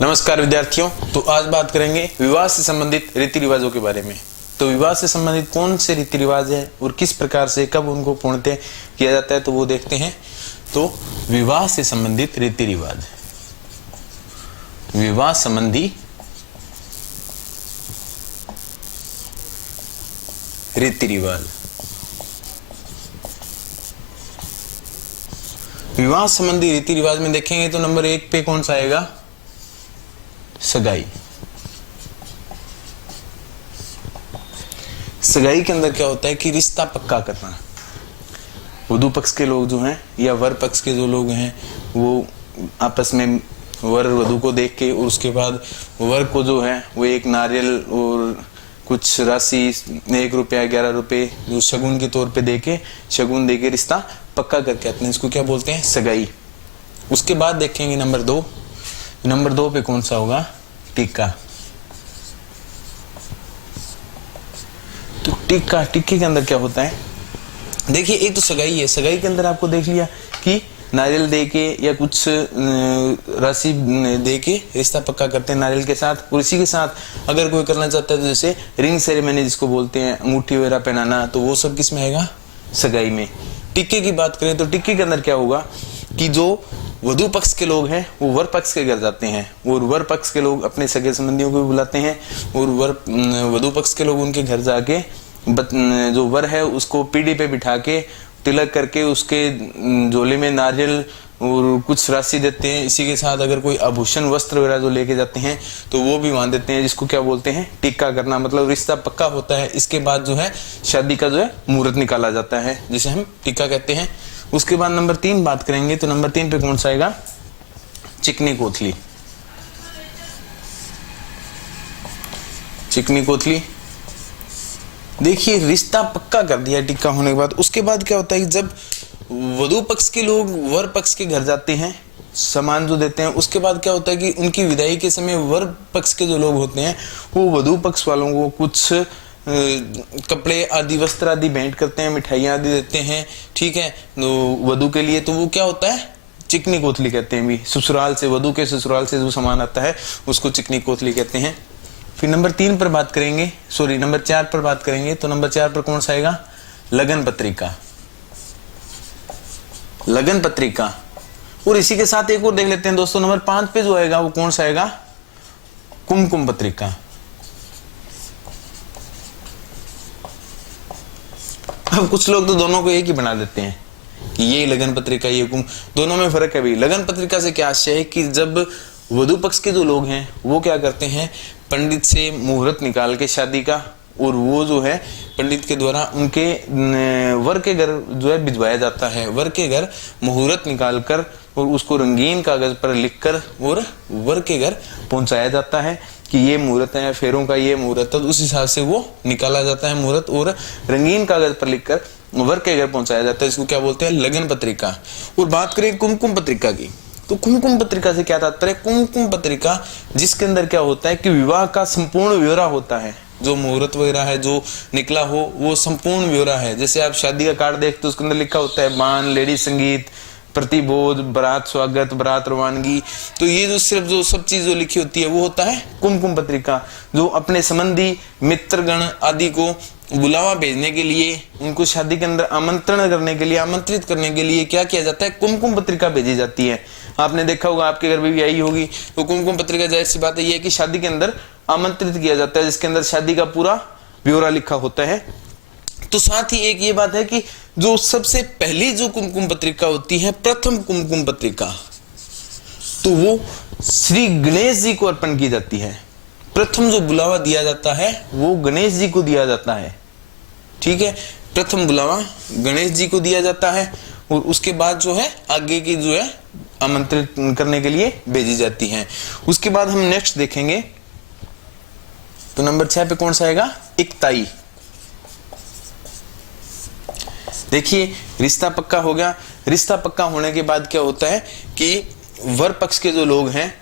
नमस्कार विद्यार्थियों। तो आज बात करेंगे विवाह से संबंधित रीति रिवाजों के बारे में। तो विवाह से संबंधित कौन से रीति रिवाज है और किस प्रकार से कब उनको पूर्णतः किया जाता है, तो वो देखते हैं। तो विवाह से संबंधित रीति रिवाज, विवाह संबंधी रीति रिवाज। विवाह संबंधी रीति रिवाज में देखेंगे तो नंबर 1 पे कौन सा आएगा? सगाई। सगाई के अंदर क्या होता है कि रिश्ता पक्का करना। वधू पक्ष के लोग जो हैं या वर पक्ष के जो लोग हैं वो आपस में वर वधू को देख के और उसके बाद वर को जो है वो एक नारियल और कुछ राशि 1 रुपया 11 रुपए जो शगुन के तौर पे देके शगुन देके रिश्ता पक्का करके आते हैं। इसको क्या बोलते हैं? सगाई। उसके बाद देखेंगे नंबर 2। नंबर 2 पे कौन सा होगा? टीका। तो टीके के अंदर क्या होता है? देखिए, एक तो सगाई है। सगाई के अंदर आपको देख लिया कि नारियल देके या कुछ राशि देके रिश्ता पक्का करते हैं नारियल के साथ। और इसी के साथ अगर कोई करना चाहता है तो जैसे रिंग सेरेमनी जिसको बोलते हैं, अंगूठी वगैरह पहनाना, तो वो सब किस में आएगा? सगाई में। टिक्के की बात करें तो टिक्के के अंदर क्या होगा कि जो वधू पक्ष के लोग हैं वो वर पक्ष के घर जाते हैं और वर पक्ष के लोग अपने सगे संबंधियों को भी बुलाते हैं और वधू पक्ष के लोग उनके घर जाके जो वर है उसको पीढ़ी पे बिठा के तिलक करके उसके झोले में नारियल और कुछ राशि देते हैं। इसी के साथ अगर कोई आभूषण वस्त्र वगैरह जो लेके जाते हैं तो वो भी बांध देते हैं, जिसको क्या बोलते हैं? टिक्का करना। मतलब रिश्ता पक्का होता है। इसके बाद जो है शादी का जो है मुहूर्त निकाला जाता है, जिसे हम टिक्का कहते हैं। उसके बाद नंबर 3 बात करेंगे तो नंबर 3 पे कौन सा आएगा? चिकनी कोथली। चिकनी कोथली। देखिए, रिश्ता पक्का कर दिया टिक्का होने के बाद। उसके बाद क्या होता है कि जब वधू पक्ष के लोग वर पक्ष के घर जाते हैं, सामान जो देते हैं, उसके बाद क्या होता है कि उनकी विदाई के समय वर पक्ष के जो लोग होते हैं वो वधू पक्ष वालों को कुछ कपड़े आदि वस्त्र आदि भेंट करते हैं, मिठाइयाँ आदि देते हैं, ठीक है, तो वधू के लिए। तो वो क्या होता है? चिकनी कोथली कहते हैं। भी ससुराल से, वधू के ससुराल से जो सामान आता है उसको चिकनी कोथली कहते हैं। फिर नंबर 3 पर बात करेंगे, नंबर 4 पर बात करेंगे तो नंबर 4 पर कौन सा आएगा? लगन पत्रिका। लगन पत्रिका। और इसी के साथ एक और देख लेते हैं दोस्तों, नंबर 5 पे जो आएगा वो कौन सा आएगा? कुमकुम पत्रिका। अब कुछ लोग तो दोनों को एक ही बना देते हैं कि ये लगन पत्रिका, ये दोनों में फर्क है। भी लगन पत्रिका से क्या आशय है कि जब वधू पक्ष के जो लोग हैं वो क्या करते हैं, पंडित से मुहूर्त निकाल के शादी का, और वो जो है पंडित के द्वारा उनके वर के घर जो है भिजवाया जाता है। वर के घर मुहूर्त निकालकर और उसको रंगीन कागज पर लिखकर और वर के घर पहुंचाया जाता है कि ये मुहूर्त है, फेरों का ये मुहूर्त है। तो उस हिसाब से वो निकाला जाता है मुहूर्त और रंगीन कागज पर लिखकर वर के घर पहुंचाया जाता है। इसको क्या बोलते हैं? लगन पत्रिका। और बात करें कुमकुम पत्रिका की, तो कुमकुम पत्रिका से क्या तात्पर्य? कुमकुम पत्रिका जिसके अंदर क्या होता है कि विवाह का संपूर्ण ब्यौरा होता है। जो मुहूर्त वगैरह है जो निकला हो वो संपूर्ण ब्यौरा है। जैसे आप शादी का कार्ड देखते हो उसके अंदर लिखा होता है बान, लेडी संगीत, प्रतिबोध, बारात स्वागत, बारात रवानगी। तो ये जो सिर्फ जो सब चीज जो लिखी होती है वो होता है कुमकुम पत्रिका। जो अपने संबंधी मित्रगण आदि को बुलावा भेजने के लिए, उनको शादी के अंदर आमंत्रण करने के लिए, आमंत्रित करने के लिए क्या किया जाता है? कुमकुम पत्रिका भेजी जाती है। आपने देखा होगा, आपके घर में भी आई होगी। तो कुमकुम पत्रिका जाहिर सी बात है ये कि शादी के अंदर आमंत्रित किया जाता है, जिसके अंदर शादी का पूरा ब्यौरा लिखा होता है। तो साथ ही एक ये बात है कि जो सबसे पहली जो कुमकुम पत्रिका होती है, प्रथम कुमकुम पत्रिका, तो वो श्री गणेश जी को अर्पण की जाती है। प्रथम जो बुलावा दिया जाता है वो गणेश जी को दिया जाता है, ठीक है। प्रथम बुलावा गणेश जी को दिया जाता है और उसके बाद जो है आगे की जो है आमंत्रित करने के लिए भेजी जाती है। उसके बाद हम नेक्स्ट देखेंगे तो नंबर 6 पे कौन सा आएगा? इकताई। देखिए, रिश्ता पक्का हो गया। रिश्ता पक्का होने के बाद क्या होता है कि वर पक्ष के जो लोग हैं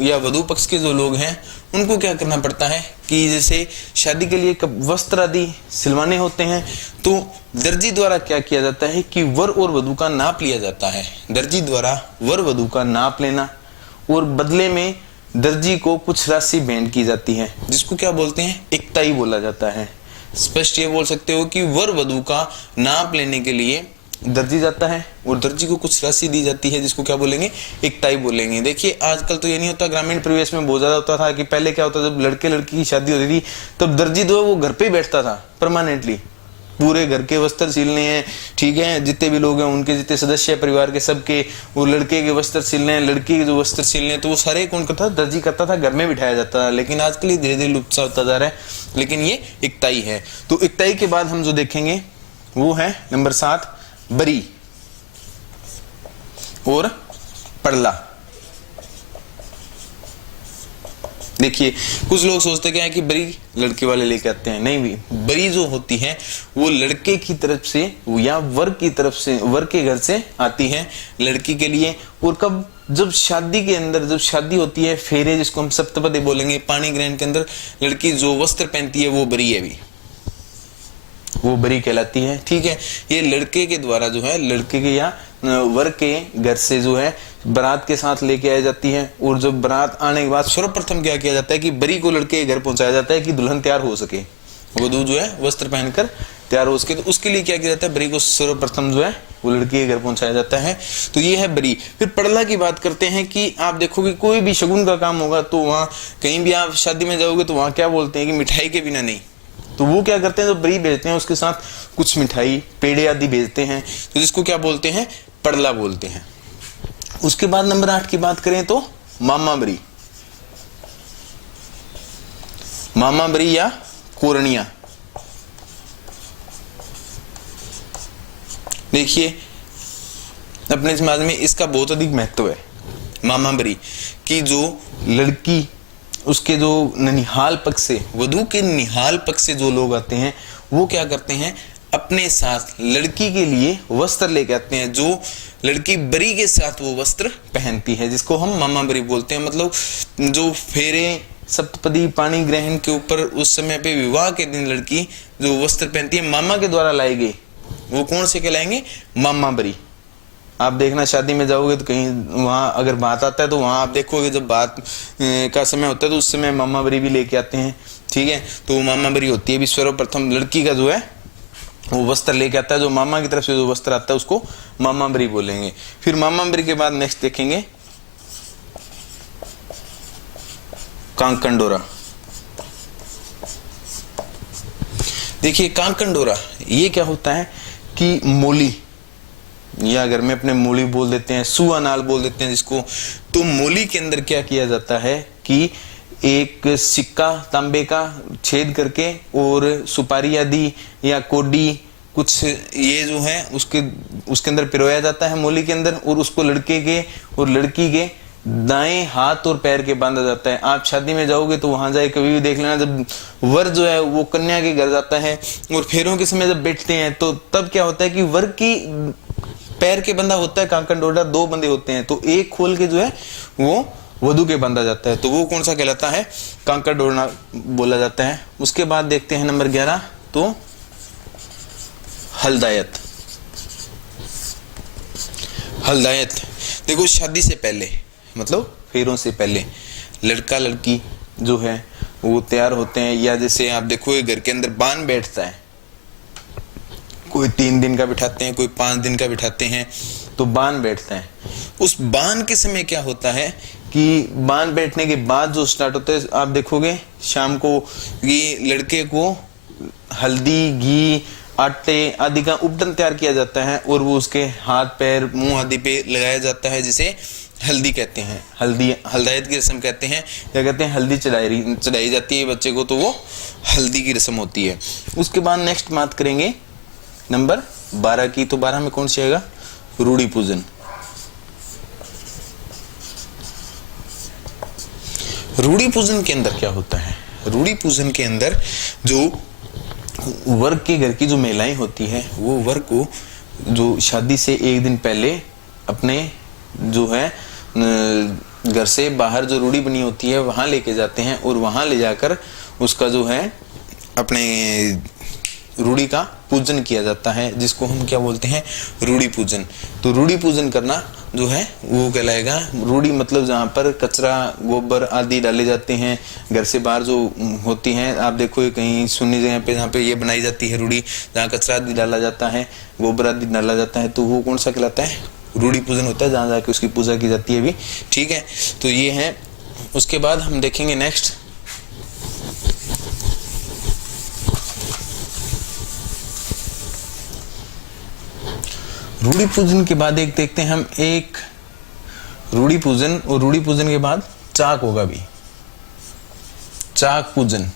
या वधू पक्ष के जो लोग हैं उनको क्या करना पड़ता है कि जैसे शादी के लिए वस्त्र आदि सिलवाने होते हैं, तो दर्जी द्वारा क्या किया जाता है कि वर और वधू का नाप लिया जाता है। दर्जी द्वारा वर वधू का नाप लेना और बदले में दर्जी को कुछ राशि भेंट की जाती है, जिसको क्या बोलते हैं, इकताई बोला जाता है। स्पष्ट ये बोल सकते हो कि वर वधू का नाप लेने के लिए दर्जी जाता है और दर्जी को कुछ राशि दी जाती है, जिसको क्या बोलेंगे, इकताई बोलेंगे। देखिए आजकल तो ये नहीं होता, ग्रामीण परिवेश में बहुत ज्यादा होता था कि पहले क्या होता, जब लड़के लड़की की शादी होती थी तब दर्जी जो है वो घर पे ही बैठता था परमानेंटली, पूरे घर के वस्त्र सिलने हैं, ठीक है, जितने भी लोग हैं उनके जितने सदस्य परिवार के सबके, वो लड़के के वस्त्र सिलने हैं, लड़की के जो वस्त्र सिलने हैं, तो वो सारे कौन करता था, दर्जी करता था, घर में बिठाया जाता था। लेकिन आजकल धीरे धीरे लुप्त सा होता जा रहा है, लेकिन ये इकताई है। तो इकताई के बाद हम जो देखेंगे वो है नंबर 7 बरी और पड़ला। देखिए कुछ लोग सोचते क्या है कि बरी लड़के वाले लेके आते हैं, नहीं भी, बरी जो होती है वो लड़के की तरफ से या वर की तरफ से, वर के घर से आती है लड़की के लिए। और कब, जब शादी के अंदर, जब शादी होती है, फेरे जिसको हम सप्तपदी बोलेंगे, पाणी ग्रहण के अंदर लड़की जो वस्त्र पहनती है वो बरी है, भी वो बरी कहलाती है, ठीक है। ये लड़के के द्वारा जो है, लड़के के या वर के घर से जो है बारात के साथ लेके आई जाती है। और जब बारात आने के बाद सर्वप्रथम क्या किया जाता है कि बरी को लड़के के घर पहुंचाया जाता है कि दुल्हन तैयार हो सके, वधू जो है वस्त्र पहनकर तैयार हो सके। तो उसके लिए क्या किया जाता है, बरी को सर्वप्रथम जो है वो लड़की के घर पहुंचाया जाता है। तो ये है बरी। फिर पड़ला की बात करते हैं कि आप देखोगे कोई भी शगुन का काम होगा तो वहां कहीं भी आप शादी में जाओगे तो वहां क्या बोलते हैं कि मिठाई के बिना नहीं। तो वो क्या करते हैं, जो बरी भेजते हैं उसके साथ कुछ मिठाई, पेड़े आदि भेजते हैं, तो जिसको क्या बोलते हैं, पड़ला बोलते हैं। उसके बाद नंबर 8 की बात करें तो मामा बरी, मामा बरी या कोरनिया। देखिए अपने समाज में इसका बहुत अधिक महत्व है, मामा बरी की। जो लड़की, उसके जो ननिहाल पक्ष से, वधू के ननिहाल पक्ष से जो लोग आते हैं वो क्या करते हैं, अपने साथ लड़की के लिए वस्त्र लेके आते हैं, जो लड़की बरी के साथ वो वस्त्र पहनती है, जिसको हम मामा बरी बोलते हैं। मतलब जो फेरे, सप्तपदी, पाणी ग्रहण के ऊपर उस समय पे विवाह के दिन लड़की जो वस्त्र पहनती है मामा के द्वारा लाए गए, वो कौन से कहलाएंगे, मामा बरी। आप देखना शादी में जाओगे तो कहीं वहां अगर बात आता है तो वहां आप देखोगे जब बात का समय होता है तो उस समय मामा बरी भी लेके आते हैं, ठीक है। तो मामा बरी होती है, सर्वप्रथम लड़की का जो है वो वस्त्र लेके आता है, जो मामा की तरफ से जो वस्त्र आता है उसको मामा बरी बोलेंगे। फिर मामा बरी के बाद नेक्स्ट देखेंगे कांकण डोरा। देखिए कांकण डोरा ये क्या होता है कि मोली, या अगर में अपने मोली बोल देते हैं, सुआ नाल बोल देते हैं जिसको। तो मोली के अंदर क्या किया जाता है कि एक सिक्का तांबे का छेद करके और सुपारी आदि या कोडी कुछ ये जो है उसके अंदर पिरोया जाता है मोली के अंदर, और उसको लड़के के और लड़की के दाएं हाथ और पैर के बांधा जाता है। आप शादी में जाओगे तो वहां जाए कभी भी देख लेना, जब वर जो है वो कन्या के घर जाता है और फेरों के समय जब बैठते हैं तो तब क्या होता है कि वर की पैर के बंधा होता है कांकण डोरा, 2 बंधे होते हैं, तो एक खोल के जो है वो वधू के बंधा जाता है, तो वो कौन सा कहलाता है, कांकण डोरा बोला जाता है। उसके बाद देखते हैं नंबर 11 तो हलदायत। हलदायत देखो शादी से पहले, मतलब फेरों से पहले लड़का लड़की जो है वो तैयार होते हैं, या जैसे आप देखो घर के अंदर बान बैठता है, कोई 3 दिन का बिठाते हैं, कोई 5 दिन का बिठाते हैं, तो बान बैठता है। उस बान के समय क्या होता है कि बान बैठने के बाद जो स्टार्ट होता है, आप देखोगे शाम को ये लड़के को हल्दी, घी, आटे आदि का उपटन तैयार किया जाता है और वो उसके हाथ, पैर, मुंह आदि पे लगाया जाता है, जिसे हल्दी कहते हैं, हल्दी, हलदायत की रस्म कहते हैं, या कहते हैं हल्दी चढ़ाई जाती है बच्चे को, तो वो हल्दी की रस्म होती है। उसके बाद नेक्स्ट बात करेंगे नंबर 12 की। तो 12 में कौन सी आएगा, रूढ़ी पूजन। रूढ़ी पूजन के अंदर क्या होता है, रूढ़ी पूजन के अंदर जो वर के घर की जो महिलाएं होती है वो वर को जो शादी से 1 दिन पहले अपने जो है घर से बाहर जो रूढ़ी बनी होती है वहां लेके जाते हैं, और वहां ले जाकर उसका जो है अपने रूढ़ी का पूजन किया जाता है, जिसको हम क्या बोलते हैं, रूढ़ी पूजन। तो रूढ़ी पूजन करना जो है वो कहलाएगा रूढ़ी, मतलब जहाँ पर कचरा गोबर आदि डाले जाते हैं घर से बाहर जो होती हैं। आप देखो ये कहीं सुन्नी जगह पे जहाँ पे ये बनाई जाती है रूढ़ी, जहाँ कचरा आदि डाला जाता है, गोबर आदि डाला जाता है, तो वो कौन सा कहलाता है? रूढ़ी पूजन होता है, जहाँ जाके उसकी पूजा की जाती है भी। ठीक है, तो ये है। उसके बाद हम देखेंगे नेक्स्ट रूढ़ी पूजन के बाद एक देखते हैं हम एक रूढ़ी पूजन, और रूढ़ी पूजन के बाद चाक होगा भी, चाक पूजन।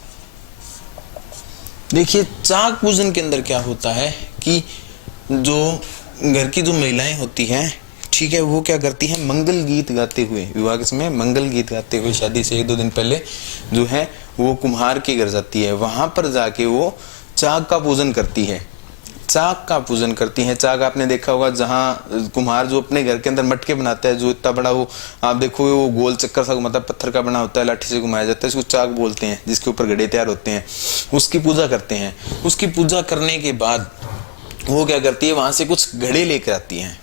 देखिए चाक पूजन के अंदर क्या होता है कि जो घर की जो महिलाएं होती हैं, ठीक है, वो क्या करती हैं? मंगल गीत गाते हुए, विवाह के समय मंगल गीत गाते हुए शादी से 1-2 दिन पहले जो है वो कुम्हार के घर जाती है, वहां पर जाके वो चाक का पूजन करती है, चाक का पूजन करती हैं। चाक आपने देखा होगा, जहाँ कुम्हार जो अपने घर के अंदर मटके बनाता है, जो इतना बड़ा वो आप देखो वो गोल चक्कर सा, मतलब पत्थर का बना होता है, लाठी से घुमाया जाता है, इसको चाक बोलते हैं, जिसके ऊपर घड़े तैयार होते हैं, उसकी पूजा करते हैं। उसकी पूजा करने के बाद वो क्या करती है? वहां से कुछ घड़े लेकर आती हैं,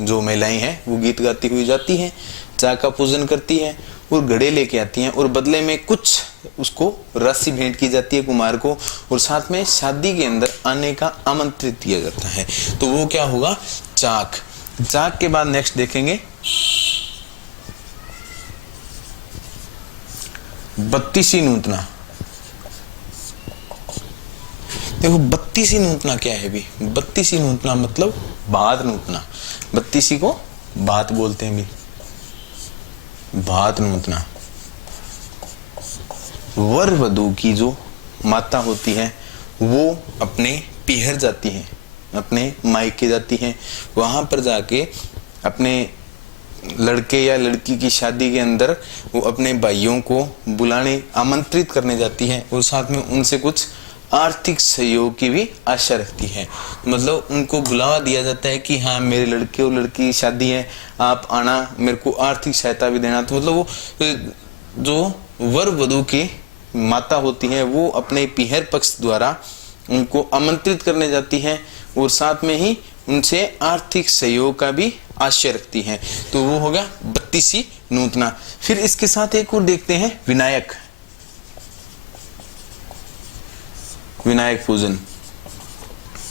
जो महिलाएं हैं वो गीत गाती हुई जाती हैं, चाक का पूजन करती है और घड़े लेके आती हैं, और बदले में कुछ उसको राशि भेंट की जाती है कुमार को, और साथ में शादी के अंदर आने का आमंत्रित किया जाता है। तो वो क्या होगा? चाक। चाक के बाद नेक्स्ट देखेंगे बत्तीसी नूतना। देखो बत्तीसी नूतना क्या है भी? बत्तीसी नूतना मतलब भात नूतना, बत्तीसी को भात बोलते हैं भी, भात नूतना। वर वधू की जो माता होती है वो अपने पीहर जाती है, अपने मायके जाती है, वहां पर जाके अपने लड़के या लड़की की शादी के अंदर वो अपने भाइयों को बुलाने, आमंत्रित करने जाती है, और साथ में उनसे कुछ आर्थिक सहयोग की भी आशा रखती है। मतलब उनको बुलावा दिया जाता है कि हाँ मेरे लड़के और लड़की की शादी है, आप आना, मेरे को आर्थिक सहायता भी देना। तो मतलब वो जो वर वधू की माता होती है वो अपने पीहर पक्ष द्वारा उनको आमंत्रित करने जाती है, और साथ में ही उनसे आर्थिक सहयोग का भी आशय रखती है। तो वो हो गया बत्तीसी नूतना। फिर इसके साथ एक और देखते हैं विनायक, विनायक पूजन।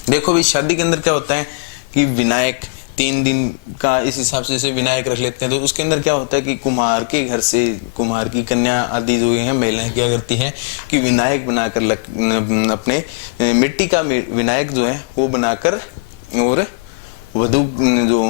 देखो भाई शादी के अंदर क्या होता है कि विनायक 3 दिन का इस हिसाब से विनायक रख लेते हैं। तो उसके अंदर क्या होता है कि कुम्हार के घर से कुम्हार की कन्या आदि जो है महिलाएं क्या करती हैं कि विनायक बनाकर अपने मिट्टी का विनायक जो है वो बनाकर और वधु जो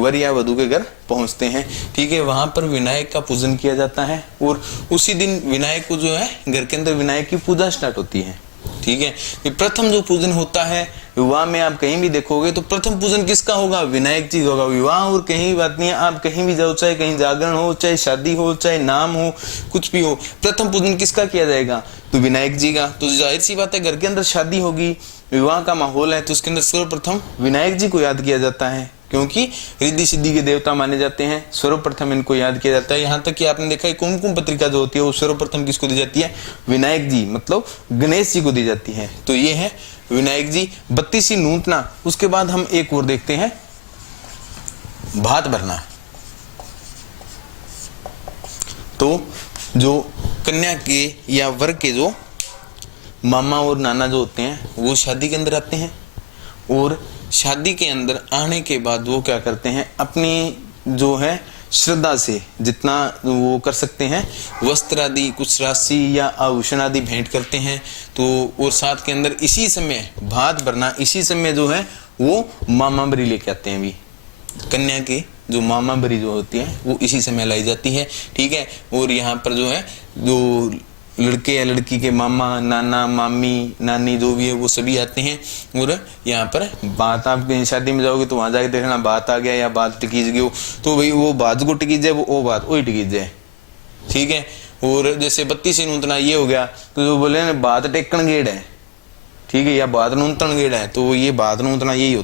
वर या वधु के घर पहुंचते हैं। ठीक है, वहां पर विनायक का पूजन किया जाता है, और उसी दिन विनायक को जो है घर के अंदर विनायक की पूजा स्टार्ट होती है। ठीक है, प्रथम जो पूजन होता है विवाह में, आप कहीं भी देखोगे तो प्रथम पूजन किसका होगा? विनायक जी होगा। विवाह और कहीं बात नहीं है, आप कहीं भी जाओ, चाहे कहीं जागरण हो, चाहे शादी हो, चाहे नाम हो, कुछ भी हो, प्रथम पूजन किसका किया जाएगा? तो विनायक जी का। तो जाहिर सी बात है घर के अंदर शादी होगी, विवाह का माहौल है, तो उसके अंदर सर्वप्रथम विनायक जी को याद किया जाता है, क्योंकि रिद्धि सिद्धि के देवता माने जाते हैं। सर्वप्रथम इनको याद किया जाता है। यहाँ तक कि आपने देखा है कुमकुम पत्रिका जो होती है वो सर्वप्रथम किसको दी जाती है? विनायक जी, मतलब गणेश जी को दी जाती है। तो ये है विनायक जी, बत्तीसी नूतना। उसके बाद हम एक और देखते हैं भात भरना। तो जो कन्या के या वर के जो मामा और नाना जो होते हैं वो शादी के अंदर आते हैं, और शादी के अंदर आने के बाद वो क्या करते हैं? अपनी जो है श्रद्धा से जितना वो कर सकते हैं वस्त्र आदि, कुछ राशि या आभूषण आदि भेंट करते हैं। तो और साथ के अंदर इसी समय भात भरना, इसी समय जो है वो मामा बरी लेके आते हैं भी। कन्या की जो मामा बरी जो होती है वो इसी समय लाई जाती है। ठीक है, और यहाँ पर जो है जो लड़के या लड़की के मामा, नाना, मामी, नानी जो भी है वो सभी आते हैं, और यहाँ पर बात, आप कहीं शादी में जाओगे तो वहां जाके देखना बात आ गया या बात टिकीज गई हो, तो भाई वो बात को टिकीज जाए, वो बात वही टिकीज जाए। ठीक है, और जैसे बत्तीसी नूतना ये हो गया, तो जो बोले ना बात टेकन गेड़ है, ठीक है, या बात नूतन गेड़ है, तो ये बात नूतना यही होता है।